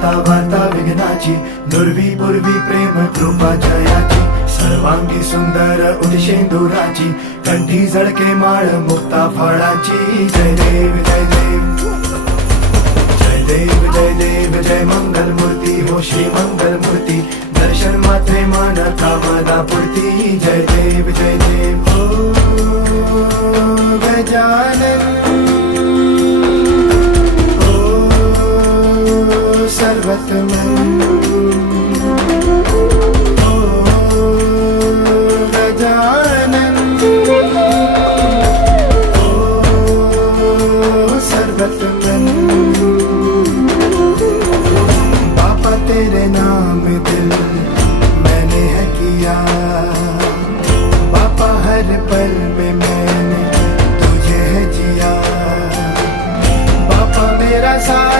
दाता वार्ता विघ्नाची, नुरवी पूर्वी प्रेम कृपा जयाची, सर्वांगी सुंदर उदिशेंदुराची, कंठी झळके माळ मुक्ता फळाची. जय देव जय देव जय देव जय देव जय मंगल मूर्ती हो श्री मंगल मूर्ती, दर्शन मात्रे मान कामना पूर्ती. जय देव जय देव ओ गजानन ओ सर्वतमन ओ गजानन ओ सर्वतमन. बाबा तेरे नाम दिल मैंने है किया, बाबा हर पल में मैंने तुझे है जिया, बाबा मेरा साथ